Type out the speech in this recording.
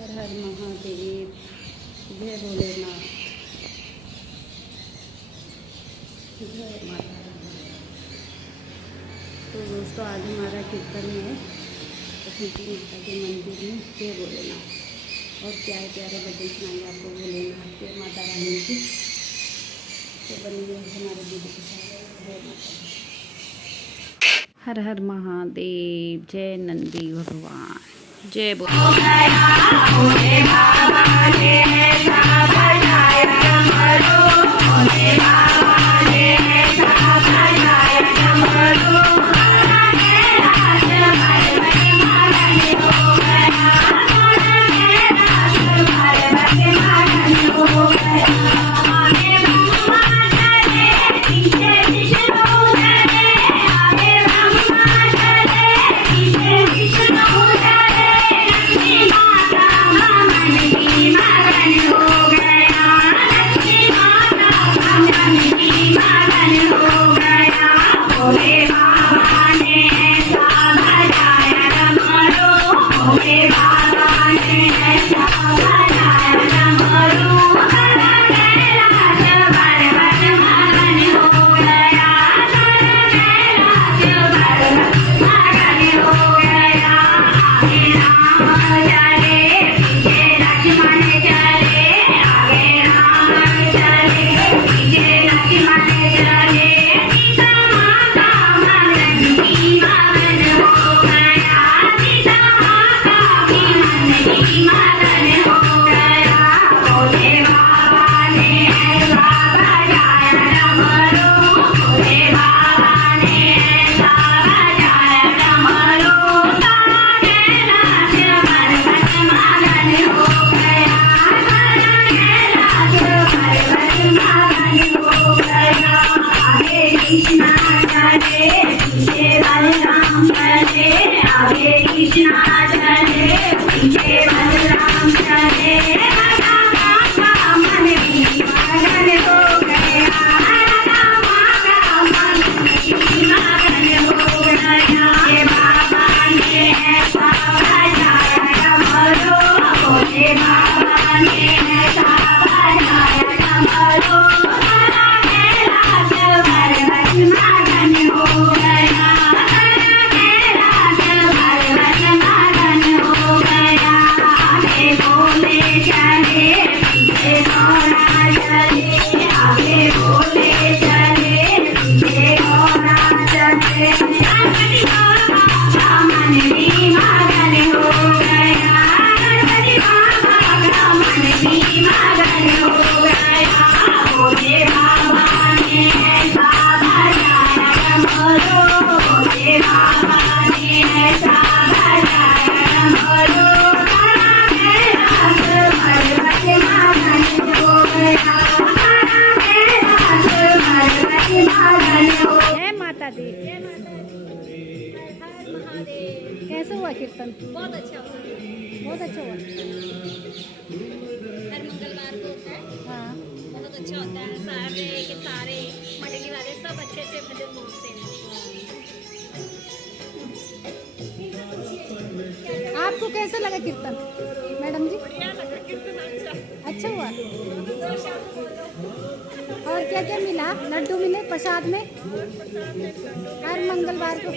हर हर महादेव, जय भोलेनाथ, जय माता रानी। तो दोस्तों आज हमारा कीर्तन है बसंती माता के मंदिर में। जय भोलेनाथ। और प्यारे प्यारे भजन सुनाएंगे आपको भोलेनाथ के, माता रानी की। तो बनिए हमारे दीदी के साथ। जय माता दी। हर हर महादेव, जय नंदी भगवान, जय कैसे हुआ कीर्तन? बहुत अच्छा हुआ। बहुत अच्छा हुआ। हर मंगलवार को होता है। हाँ, बहुत अच्छा होता है। सारे के सारे मंडली वाले सब अच्छे अच्छे भजन बोलते हैं। आपको कैसा लगा कीर्तन मैडम जी? बढ़िया लगा कीर्तन। अच्छा हुआ। और क्या क्या मिला? लड्डू मिले प्रसाद में? हर मंगलवार को